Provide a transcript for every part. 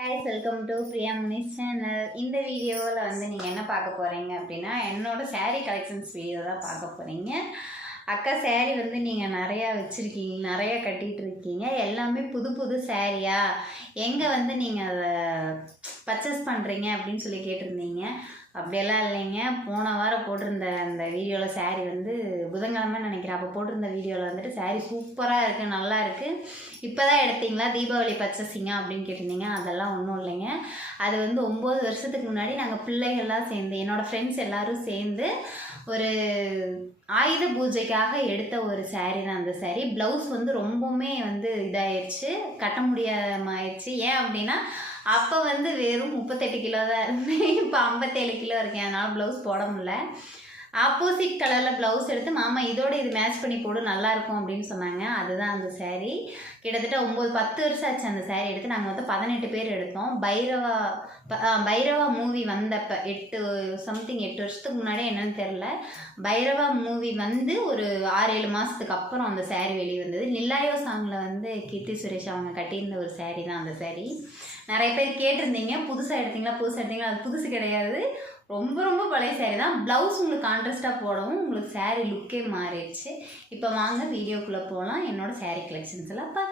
Hi's welcome to Priya Munis channel இந்த வீடியோவில் வந்து நீங்கள் என்ன பார்க்க போகிறீங்க அப்படின்னா என்னோட சேரீ கலெக்ஷன்ஸ் வீடியோ தான் பார்க்க போகிறீங்க அக்கா சேரீ வந்து நீங்கள் நிறையா வச்சுருக்கீங்க நிறையா கட்டிகிட்டு இருக்கீங்க. எல்லாமே புது புது சாரியா எங்கே வந்து நீங்கள் அதை பர்ச்சேஸ் பண்ணுறீங்க அப்படின்னு சொல்லி கேட்டிருந்தீங்க. அப்படியெல்லாம் இல்லைங்க. போன வாரம் போட்டிருந்த அந்த வீடியோவில் saree வந்து புதன்கிழமை நினைக்கிறேன். அப்போ போட்டிருந்த வீடியோவில் வந்துட்டு saree சூப்பராக இருக்குது நல்லா இருக்குது இப்போ தான் எடுத்தீங்களா? தீபாவளி பர்ச்சேசிங்க அப்படின்னு கேட்டிருந்தீங்க. அதெல்லாம் ஒன்றும் இல்லைங்க. அது வந்து ஒம்பது வருஷத்துக்கு முன்னாடி நாங்கள் பிள்ளைகள்லாம் சேர்ந்து என்னோடய ஃப்ரெண்ட்ஸ் எல்லோரும் சேர்ந்து ஒரு ஆயுத பூஜைக்காக எடுத்த ஒரு saree தான் அந்த saree. ப்ளவுஸ் வந்து ரொம்பவுமே வந்து இதாகிடுச்சு கட்ட முடியாம ஆயிடுச்சு ஏன் அப்படின்னா அப்போ வந்து வெறும் முப்பத்தெட்டு கிலோ தான் இருந்தேன். இப்போ ஐம்பத்தேழு கிலோ இருக்கேன். அதனால் ப்ளவுஸ் போட முடியல. ஆப்போசிட் கலரில் ப்ளவுஸ் எடுத்து மாமா இதோட இது மேட்ச் பண்ணி போடு நல்லாயிருக்கும் அப்படின்னு சொன்னாங்க. அதுதான் அந்த சேரீ கிட்டத்தட்ட ஒம்பது பத்து வருஷம் ஆச்சு அந்த சேரீ எடுத்து. நாங்கள் வந்து பதினெட்டு பேர் எடுத்தோம். பைரவா பைரவா மூவி வந்தப்போ எட்டு சம்திங் எட்டு வருஷத்துக்கு முன்னாடி என்னன்னு தெரில பைரவா மூவி வந்து ஒரு ஆறு ஏழு மாதத்துக்கு அப்புறம் அந்த சேரீ வெளியே வந்தது நில்லாயோ சாங்கில் வந்து கீர்த்தி சுரேஷ் அவங்க கட்டியிருந்த ஒரு சேரீ தான் அந்த சேரீ நிறைய பேர் கேட்டிருந்தீங்க. புதுசாக எடுத்தீங்களா புதுசாக எடுத்தீங்களா? அது புதுசு கிடையாது. ரொம்ப ரொம்ப பழைய சேரீ தான். ப்ளவுஸ் உங்களுக்கு கான்ட்ராஸ்டாக போடவும் உங்களுக்கு சேரீ லுக்கே மாறிடுச்சு. இப்போ வாங்க வீடியோக்குள்ளே போகலாம் என்னோடய சேரீ கலெக்ஷன்ஸ் எல்லாம் பார்க்கலாம்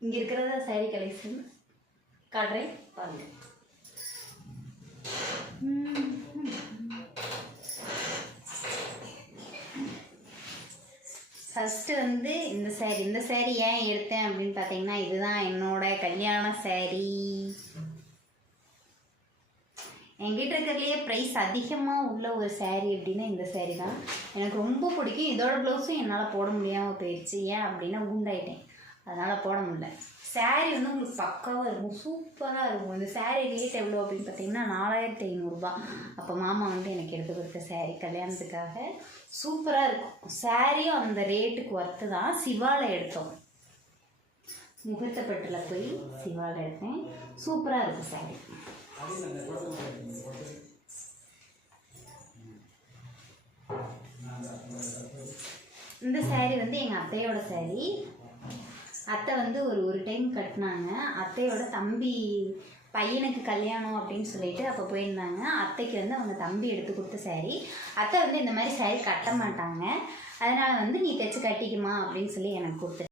இங்கே இருக்கிறத சாரி கலெக்ஷன் காட்டுறேன் பாருங்க. ஃபஸ்ட்டு வந்து இந்த சேரீ இந்த சேரீ ஏன் எடுத்தேன் அப்படின்னு பார்த்தீங்கன்னா இதுதான் என்னோட கல்யாண சேரீ என்கிட்ட இருக்கிறதுலையே ப்ரைஸ் அதிகமாக உள்ள ஒரு சேரீ அப்படின்னா இந்த சேரீ தான். எனக்கு ரொம்ப பிடிக்கும். இதோட ப்ளவுஸும் என்னால் போட முடியாமல் போயிடுச்சு ஏன் அப்படின்னா உண்டாயிட்டேன். அதனால் போட முடியல. சேரீ வந்து உங்களுக்கு பக்காவாக இருக்கும். சூப்பராக இருக்கும். இந்த சேரீ ரேட் எவ்வளோ அப்படின்னு பார்த்தீங்கன்னா நாலாயிரத்தி ஐநூறுரூபா அப்போ மாமா வந்து எனக்கு எடுத்து கொடுத்த சேரீ கல்யாணத்துக்காக சூப்பராக இருக்கும். சேரீயும் அந்த ரேட்டுக்கு ஒர்த்து தான். சிவாவில் எடுத்தோம். முகூர்த்தப்பட்டில் போய் சிவாவில் எடுத்தேன். சூப்பராக இருக்கும் சேரீ இந்த saree வந்து எங்கள் அத்தையோட saree. அத்தை வந்து ஒரு ஒரு டைம் கட்டினாங்க. அத்தையோட தம்பி பையனுக்கு கல்யாணம் அப்படின்னு சொல்லிட்டு அப்போ போயிருந்தாங்க. அத்தைக்கு வந்து அவங்க தம்பி எடுத்து கொடுத்த saree. அத்தை வந்து இந்த மாதிரி saree கட்ட மாட்டாங்க. அதனால் வந்து நீ தைச்சு கட்டிக்குமா அப்படின்னு சொல்லி எனக்கு கொடுத்து